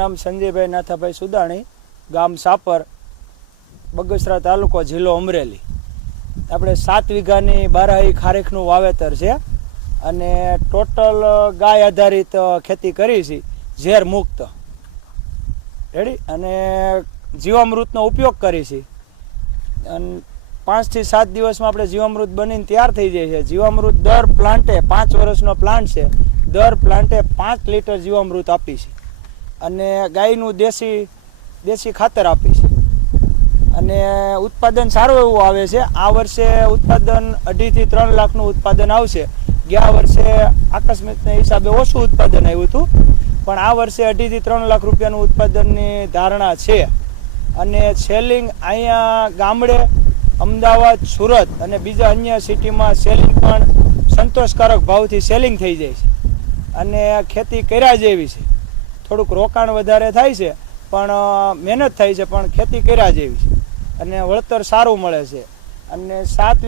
નામ સંજયભાઈ નાથાભાઈ સુદાણી, ગામ સાપર, બગસરા તાલુકો, જિલ્લો અમરેલી. આપણે 7 વીઘાની બારાહી ખારેકનું વાવેતર છે અને ટોટલ ગાય આધારિત ખેતી કરી છે, ઝેર મુક્ત રેડી, અને જીવામૃતનો ઉપયોગ કરી છે. અને 5 થી 7 દિવસમાં આપણે જીવામૃત બનીને તૈયાર થઈ જાય છે. જીવામૃત દર પ્લાન્ટે 5 વર્ષનો પ્લાન્ટ છે, દર પ્લાન્ટે 5 લીટર જીવામૃત આપી છે અને ગાયનું દેશી ખાતર આપી છે અને ઉત્પાદન સારું એવું આવે છે. આ વર્ષે ઉત્પાદન 2.5 થી 3 લાખનું ઉત્પાદન આવશે. ગયા વર્ષે આકસ્મિકના હિસાબે ઓછું ઉત્પાદન આવ્યું હતું, પણ આ વર્ષે 2.5 થી 3 લાખ રૂપિયાનું ઉત્પાદનની ધારણા છે. અને સેલિંગ અહીંયા ગામડે, અમદાવાદ, સુરત અને બીજા અન્ય સિટીમાં સેલિંગ પણ સંતોષકારક ભાવથી સેલિંગ થઈ જાય છે અને ખેતી કર્યા જેવી છે. થોડુંક રોકાણ વધારે થાય છે, પણ મહેનત થાય છે, પણ ખેતી કર્યા જેવી છે અને વળતર સારું મળે છે. અને 7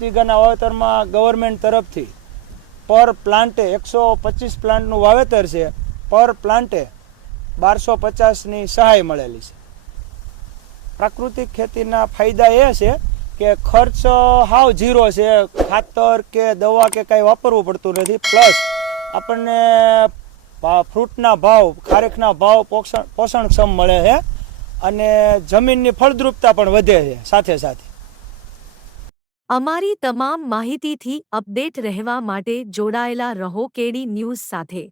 વીઘાના વાવેતરમાં ગવર્મેન્ટ તરફથી પર પ્લાન્ટે 125 પ્લાન્ટનું વાવેતર છે, પર પ્લાન્ટે 1250ની સહાય મળેલી છે. પ્રાકૃતિક ખેતીના ફાયદા એ છે કે ખર્ચ હાવ ઝીરો છે, ખાતર કે દવા કે કાંઈ વાપરવું પડતું નથી. પ્લસ આપણને ફ્રૂટના ભાવ, ખારેકના ભાવ પોષણક્ષમ મળે છે અને જમીનની ફળદ્રુપતા પણ વધે છે સાથે સાથે. અમારી તમામ માહિતીથી અપડેટ રહેવા માટે જોડાયેલા રહો કેડી ન્યૂઝ સાથે.